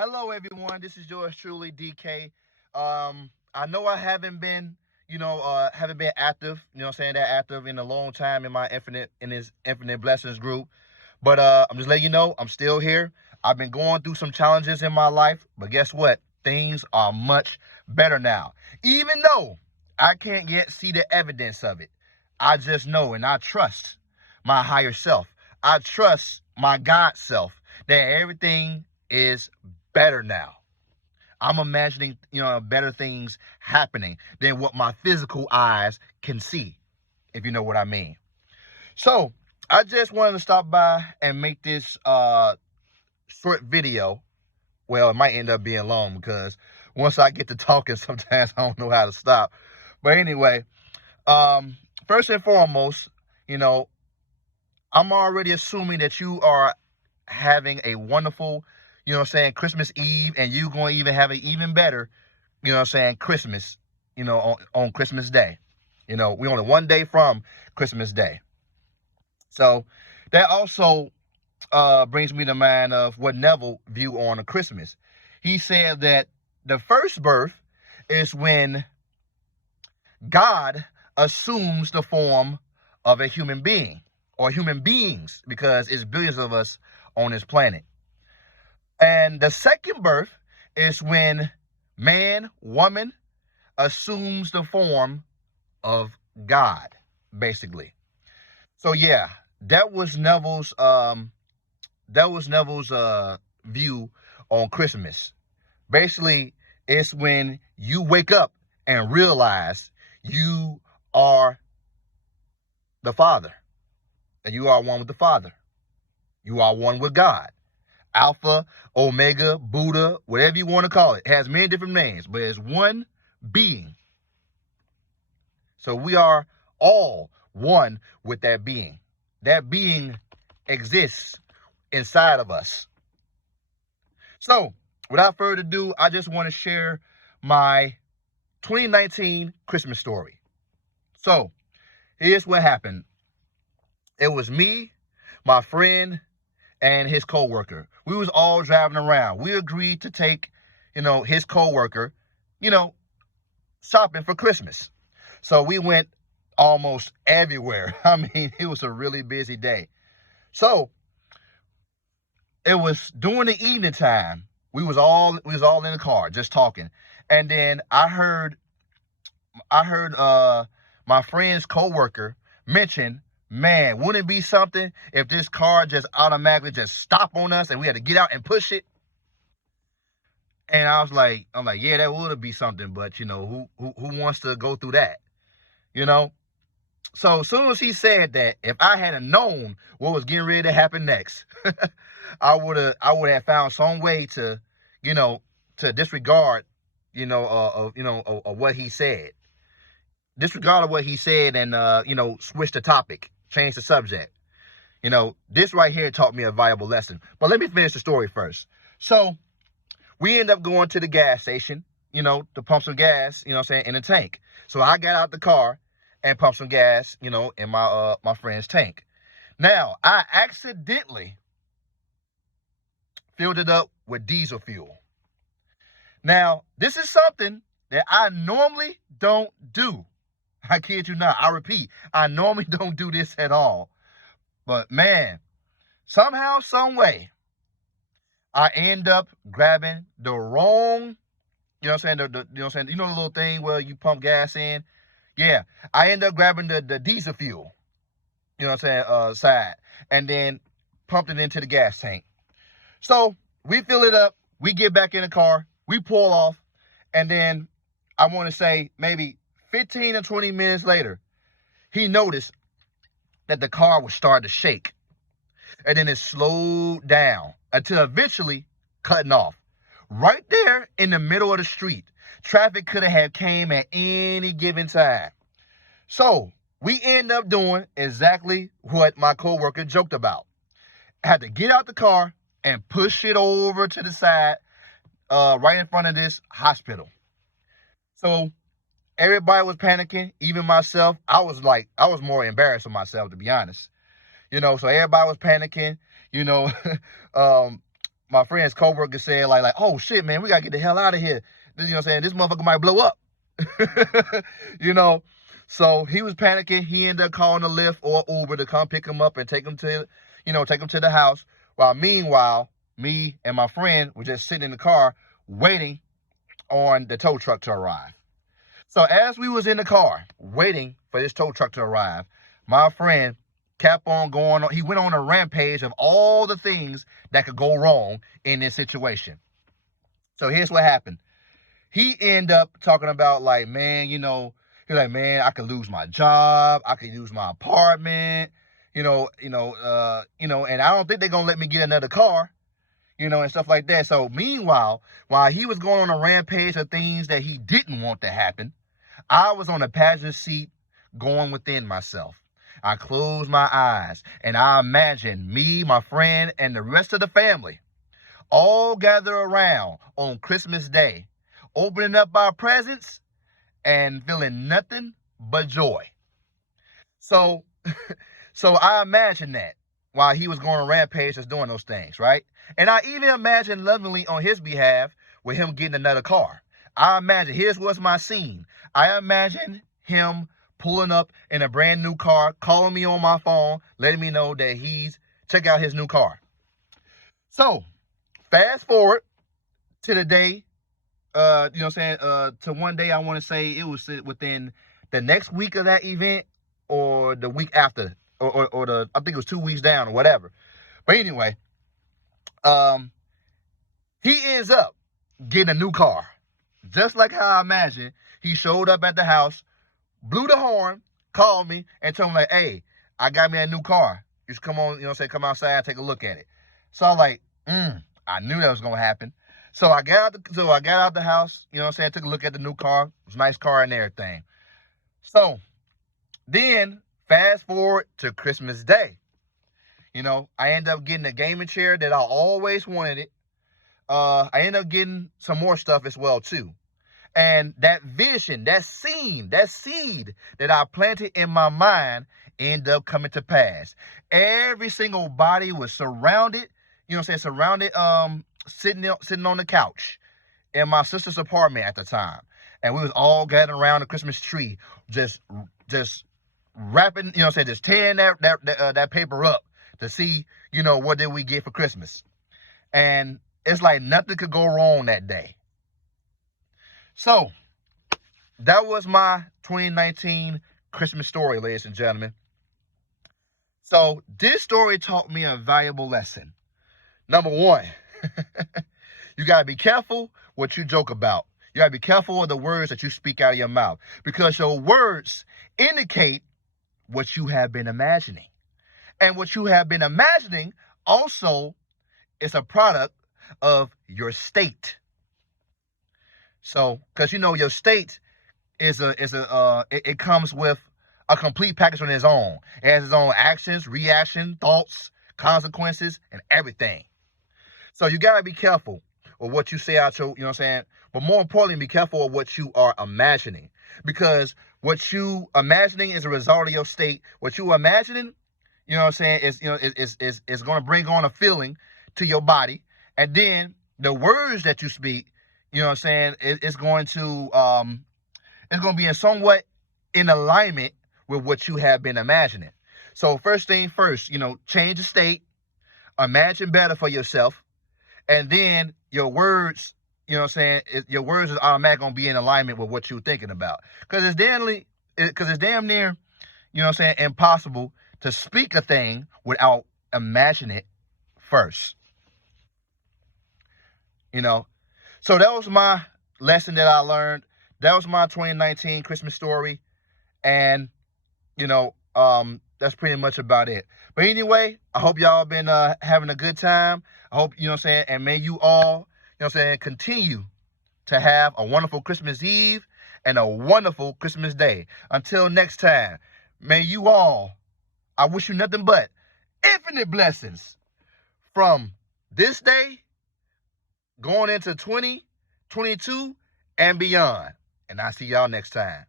Hello, everyone. This is yours truly, DK. I know I haven't been, haven't been active. That active in a long time in this Infinite Blessings group. But I'm just letting you know I'm still here. I've been going through some challenges in my life, but guess what? Things are much better now. Even though I can't yet see the evidence of it, I just know and I trust my higher self. I trust my God self that everything is better now. I'm imagining, better things happening than what my physical eyes can see, if you know what I mean. So I just wanted to stop by and make this short video. Well, it might end up being long because once I get to talking, sometimes I don't know how to stop. But anyway, first and foremost, I'm already assuming that you are having a wonderful, Christmas Eve, and you going to even have an even better, Christmas, on Christmas Day. We're only one day from Christmas Day. So that also brings me to mind of what Neville view on a Christmas. He said that the first birth is when God assumes the form of a human being or human beings, because it's billions of us on this planet. And the second birth is when man, woman assumes the form of God, basically. So yeah, that was Neville's view on Christmas. Basically, it's when you wake up and realize you are the Father, and you are one with the Father. You are one with God. Alpha, Omega, Buddha, whatever you want to call it. It has many different names, but it's one being. So we are all one with that being. That being exists inside of us. So without further ado, I just want to share my 2019 Christmas story. So here's what happened. It was me, my friend, and his co-worker. We was all driving around. We agreed to take, his co-worker, shopping for Christmas. So we went almost everywhere. I mean, it was a really busy day. So it was during the evening time. We was all in the car just talking. And then I heard my friend's co-worker mention, man, wouldn't it be something if this car just automatically just stopped on us and we had to get out and push it? And I'm like, yeah, that would be something, but who wants to go through that? So as soon as he said that, if I had known what was getting ready to happen next, I would have found some way to, to disregard, of what he said. Disregard of what he said and, switch the topic, change the subject. This right here taught me a valuable lesson. But let me finish the story first. So we end up going to the gas station, to pump some gas, in the tank. So I got out the car and pumped some gas, in my friend's tank. Now, I accidentally filled it up with diesel fuel. Now, this is something that I normally don't do. I kid you not. I repeat, I normally don't do this at all. But man, somehow, some way, I end up grabbing the wrong, the little thing where you pump gas in. Yeah, I end up grabbing the diesel fuel, side, and then pumped it into the gas tank. So we fill it up, we get back in the car, we pull off, and then I want to say maybe 15 or 20 minutes later, he noticed that the car was starting to shake. And then it slowed down until eventually cutting off. Right there in the middle of the street. Traffic could have came at any given time. So we end up doing exactly what my coworker joked about. I had to get out the car and push it over to the side, right in front of this hospital. So everybody was panicking, even myself. I was more embarrassed of myself, to be honest. So everybody was panicking, my friend's coworker said like, oh shit, man, we gotta get the hell out of here. You know what I'm saying? This motherfucker might blow up. You know? So he was panicking. He ended up calling a Lyft or Uber to come pick him up and take him to the house. While meanwhile, me and my friend were just sitting in the car waiting on the tow truck to arrive. So as we was in the car waiting for this tow truck to arrive, my friend kept on going on. He went on a rampage of all the things that could go wrong in this situation. So here's what happened. He ended up talking about like, man, he's like, man, I could lose my job. I could lose my apartment, and I don't think they're going to let me get another car, and stuff like that. So meanwhile, while he was going on a rampage of things that he didn't want to happen, I was on the passenger seat going within myself. I closed my eyes and I imagined me, my friend, and the rest of the family all gather around on Christmas Day, opening up our presents and feeling nothing but joy. So I imagined that while he was going on rampage, just doing those things, right? And I even imagined lovingly on his behalf with him getting another car. I imagine, here's what's my scene. I imagine him pulling up in a brand new car, calling me on my phone, letting me know that check out his new car. So fast forward to the day, to one day, I want to say it was within the next week of that event or the week after, or I think it was 2 weeks down or whatever. But anyway, he ends up getting a new car. Just like how I imagined, he showed up at the house, blew the horn, called me, and told me like, hey, I got me a new car. You should come on, come outside and take a look at it. So I'm like, I knew that was going to happen. So I got out the house, took a look at the new car. It was a nice car and everything. So then fast forward to Christmas Day. I ended up getting a gaming chair that I always wanted it. I ended up getting some more stuff as well too. And that vision, that seed that I planted in my mind ended up coming to pass. Every single body was surrounded, sitting on the couch in my sister's apartment at the time. And we was all gathered around the Christmas tree, just wrapping, just tearing that paper up to see, what did we get for Christmas. And it's like nothing could go wrong that day. So that was my 2019 Christmas story, ladies and gentlemen. So this story taught me a valuable lesson. Number one, you got to be careful what you joke about. You got to be careful of the words that you speak out of your mouth, because your words indicate what you have been imagining. And what you have been imagining also is a product of your state. So, because your state it comes with a complete package on its own. It has its own actions, reaction, thoughts, consequences, and everything. So you gotta be careful of what you say out your, but more importantly, be careful of what you are imagining, because what you imagining is a result of your state. What you imagining, is going to bring on a feeling to your body, and then the words that you speak, it's going to be in somewhat in alignment with what you have been imagining. So first thing first, change the state, imagine better for yourself, and then your words, your words is automatically going to be in alignment with what you're thinking about. Because it's damn near, impossible to speak a thing without imagining it first. So that was my lesson that I learned. That was my 2019 Christmas story. And, that's pretty much about it. But anyway, I hope y'all been having a good time. I hope, and may you all, continue to have a wonderful Christmas Eve and a wonderful Christmas Day. Until next time, may you all, I wish you nothing but infinite blessings from this day going into 2022 and beyond. And I'll see y'all next time.